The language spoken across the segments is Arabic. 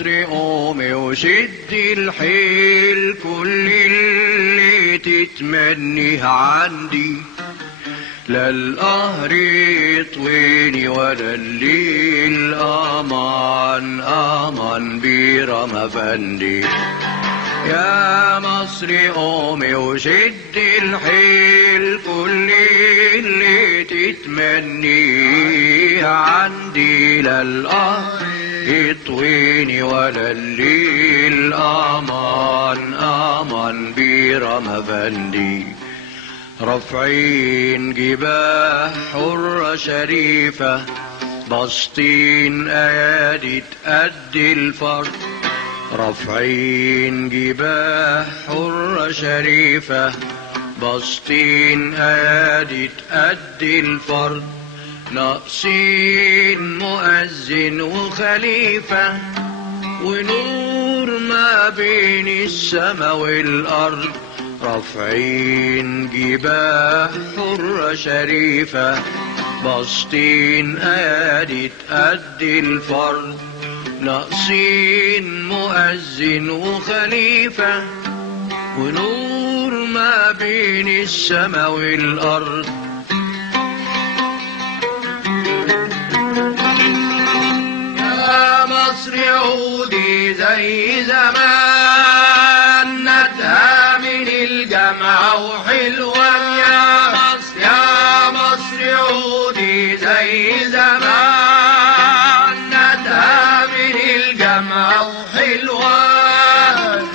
مصر قومي وشد الحيل، كل اللي تتمنيه عندي، لا القهر يطويني ولا الليل امان امان بيرم افندي. يا مصر قومي وشد الحيل، كل اللي تتمنيه عندي، لا القهر يطويني ولا الليل امان امان بيرم افندي. رافعين جباه حرة شريفة، باسطين ايادي تأدي الفرض. رافعين جباه حرة شريفة، باسطين ايادي تأدي الفرض. ناقصين مؤذن وخليفة، ونور ما بين السما والارض. رافعين جباه حرة شريفة، باسطين ايادي تأدي الفرض. ناقصين مؤذن وخليفة، ونور ما بين السما والارض. يا مصر عودي زي زمان، ندها من الجمع وحلوة. يا مصر يا مصر عودي زي زمان، ندها من الجمع وحلوة.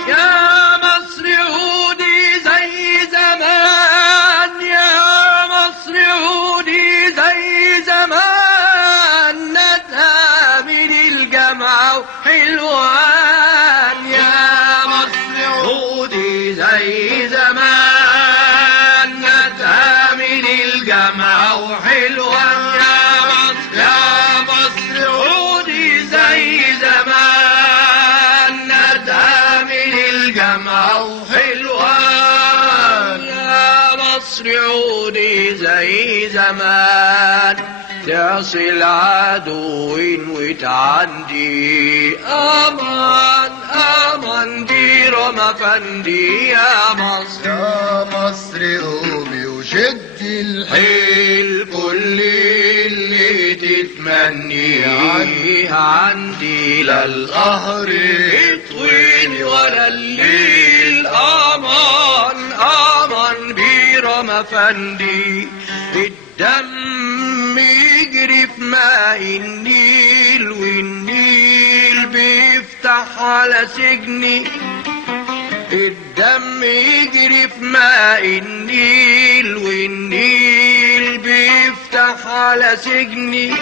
يا مصر عودي زي زمان، يا مصر عودي زي زمان، ندها من الجمع وحلوة. يا مصر عودي زي زمان، ندها من الجمع وحلوة. يا مصر عودي زي زمان، ندها من الجمع وحلوة. يا مصر عودي زي زمان، تعصي العدو وتعندي امان امان بيرم افندي. يا مصر يا مصر قومي وشد الحيل، كل اللي تتمنيه عندي، لا القهر يطويني ولا الليل امان امان بيرم افندي. الدم يجري في ماء النيل، والنيل بيفتح على سجني. الدم يجري في ماء النيل، والنيل بيفتح على سجني.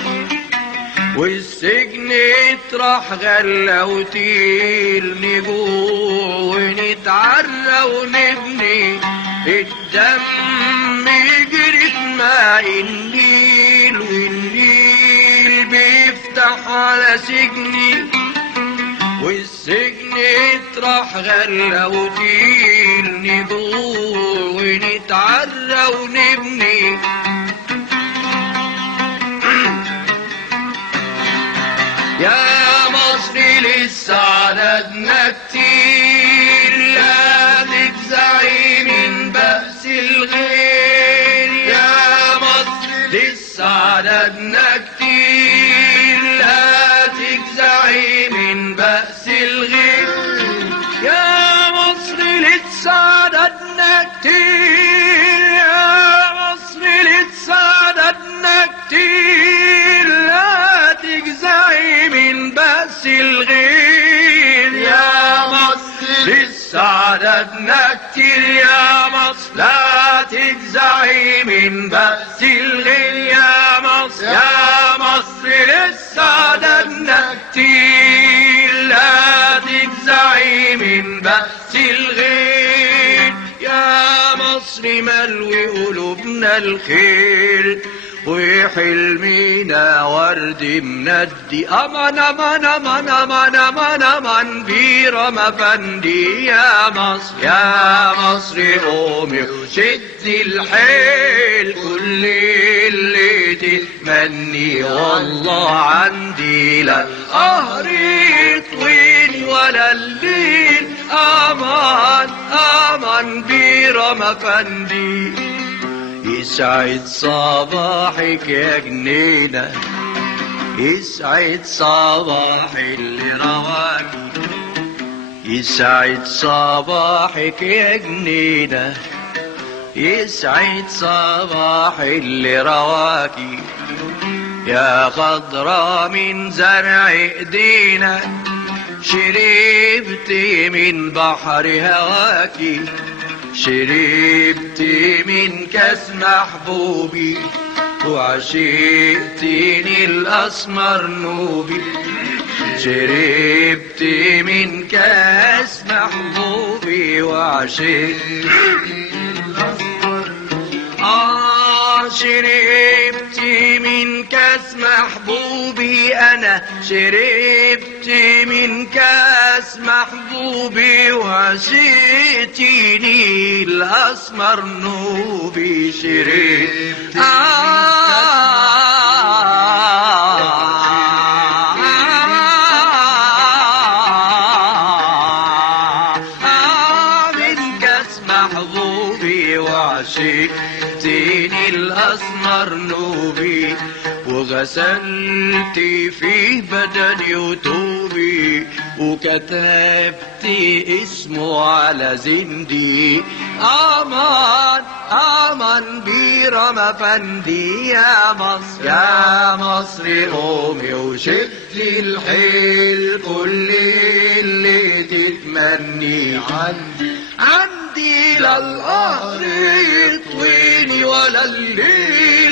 والسجن يطرح غلة وتيل، نجوع ونتعرى ونبني. الدم يجري في ماء النيل، والنيل بيفتح على سجني. والسجن يطرح غلة وتيل، نجوع ونتعرى ونبني. يا مصر لسه عددنا كتير، لا تجزعي من بأس الغير. يا مصر لسه عددنا كتير، لا تجزعي من بأس الغير. يا مصر لسه عددنا كتير، يا مصر لسه عددنا كتير، لا تجزعي من بأس الغير. يا مصر لسه عددنا كتير، يا مصر لا تجزعي من بأس الغير. يا مصر يا مصر لسه عددنا كتير، لا تجزعي من بأس الغير. يا مصر ملوي قلوبنا الخير، وحلمنا ورد مندي أمان أمان أمان أمان أمان أمان بيرم أفندي يا مصر يا مصر قومي وشد الحيل كل اللي تتمني والله عندي لا القهر يطويني ولا الليل أمان أمان بيرم أفندي يسعد صباحك يا جنينة يسعد صباح اللي رواكي يسعد صباحك يا جنينة يسعد صباح اللي رواكي يا خضرا من زرع ايدينا شربتي من بحر هواكي شربتي من كاس محبوبي وعشقتني الأسمر نوبي شربتي من كاس محبوبي وعشقتني الأسمر شربتي من كاس محبوبي أنا شربتي من كاس محبوبي وعشقتني الأسمر نوبي شربتي من كاس محبوبي وعشقتني الأسمر نوبي وغسلت فيه بدني وتوبي وكتبت اسمه على زندي أمان أمان بيرم أفندي يا مصر يا مصر قومي وشدي الحيل كل اللي تتمني عندي لا القهر يطويني ولا الليل